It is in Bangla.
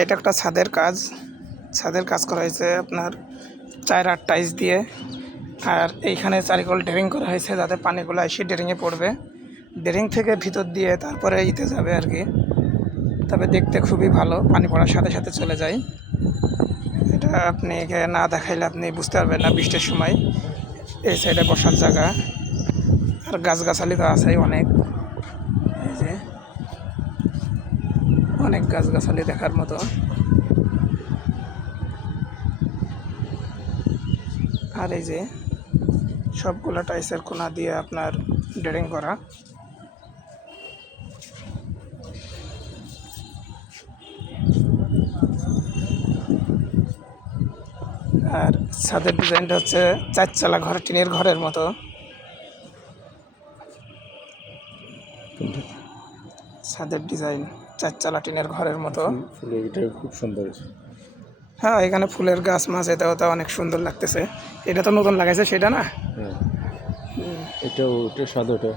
এটা একটা ছাদের কাজ। ছাদের কাজ করা হয়েছে আপনার চার আট টাইস দিয়ে। আর এইখানে চারিকল ড্রেরিং করা হয়েছে যাতে পানিগুলো এসে ড্রেরিংয়ে পড়বে। ড্রেরিং থেকে ভিতর দিয়ে তারপরে ইতে যাবে আর কি। তবে দেখতে খুবই ভালো, পানি পড়ার সাথে সাথে চলে যায়। এটা আপনি না দেখাইলে আপনি বুঝতে পারবেন না বৃষ্টির সময়। এই সাইডে বসার জায়গা। আর গাছগাছালি তো আছেই অনেক এই যে অনেক গাছগাছালি দেখার মতো। আর এই যে সবগুলো টাইসের কোনা দিয়ে আপনার ড্রেডিং করা। আর ছাদের ডিজাইনটা হচ্ছে চারচালা ঘর, টিনের ঘরের মতো। ছাদের ডিজাইন। চারচালা টিনের ঘরের মতো। ফুলের এটা খুব সুন্দর হ্যাঁ এখানে ফুলের গাছ মাছ এটাও তো অনেক সুন্দর লাগতেছে। এটা তো নতুন লাগাইছে সেটা না? এটা এটাও ওটা সাদা ওটা।